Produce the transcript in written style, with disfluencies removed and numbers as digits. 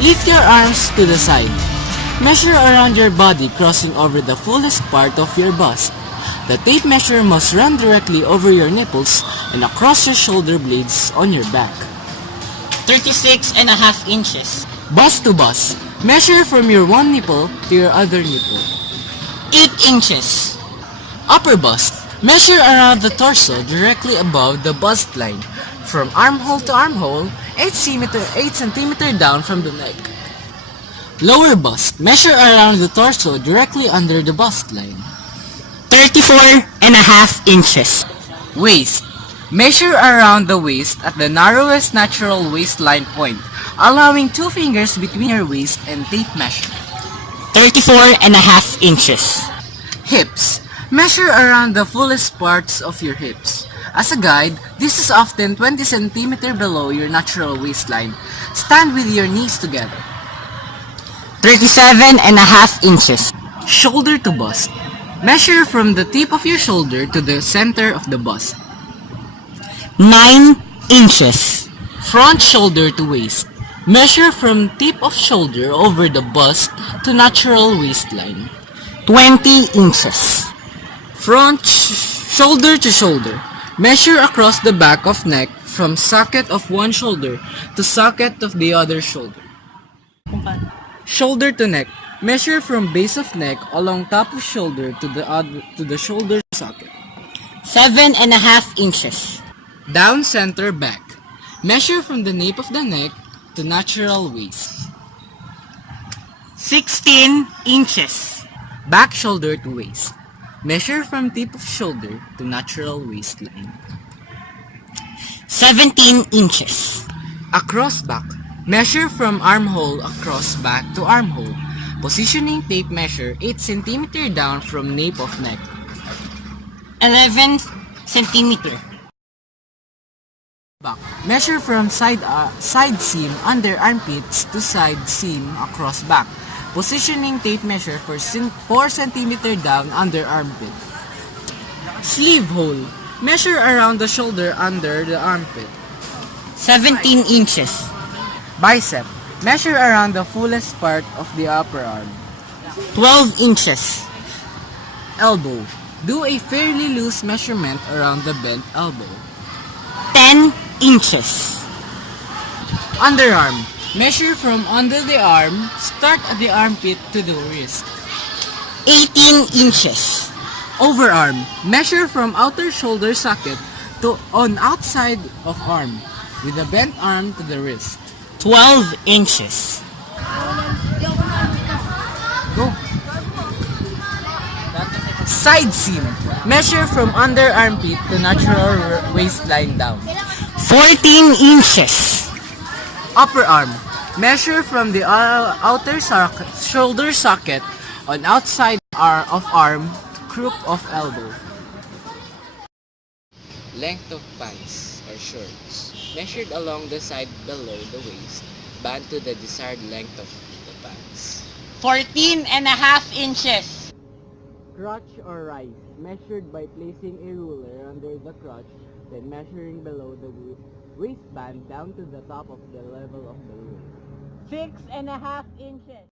Lift your arms to the side. Measure around your body crossing over the fullest part of your bust. The tape measure must run directly over your nipples and across your shoulder blades on your back. 36.5 inches. Bust to bust. Measure from your one nipple to your other nipple. 8 inches. Upper bust. Measure around the torso directly above the bust line. From armhole to armhole, 8 cm down from the neck. Lower bust. Measure around the torso directly under the bust line. 34.5 inches. Waist. Measure around the waist at the narrowest natural waistline point, allowing 2 fingers between your waist and tape measure. 34.5 inches. Hips. Measure around the fullest parts of your hips. As a guide, this is often 20 cm below your natural waistline. Stand with your knees together. 37.5 inches. Shoulder to bust. Measure from the tip of your shoulder to the center of the bust. 9 inches. Front shoulder to waist. Measure from tip of shoulder over the bust to natural waistline. 20 inches. Front shoulder to shoulder. Measure across the back of neck from socket of one shoulder to socket of the other shoulder. Shoulder to neck. Measure from base of neck along top of shoulder to the shoulder socket. 7.5 inches. Down center back. Measure from the nape of the neck to natural waist. 16 inches. Back shoulder to waist. Measure from tip of shoulder to natural waistline. 17 inches. Across back. Measure from armhole across back to armhole. Positioning tape measure 8 cm down from nape of neck. 11 centimeter. Back. Measure from side seam under armpits to side seam across back. Positioning tape measure for 4 cm down under armpit. Sleeve hole. Measure around the shoulder under the armpit. 17 inches. Bicep. Measure around the fullest part of the upper arm. 12 inches. Elbow. Do a fairly loose measurement around the bent elbow. 10 inches. Underarm. Measure from under the arm, start at the armpit to the wrist. 18 inches. Overarm. Measure from outer shoulder socket to on outside of arm, with the bent arm to the wrist. 12 inches. Go. Side seam. Measure from under armpit to natural waistline down. 14 inches. Upper arm. Measure from the outer shoulder socket on outside of arm to crook of elbow. Length of pants or shorts. Measured along the side below the waist. Band to the desired length of the pants. 14.5 inches. Crotch or rise. Measured by placing a ruler under the crotch, then measuring below the waistband down to the top of the level of the ruler. 6.5 inches.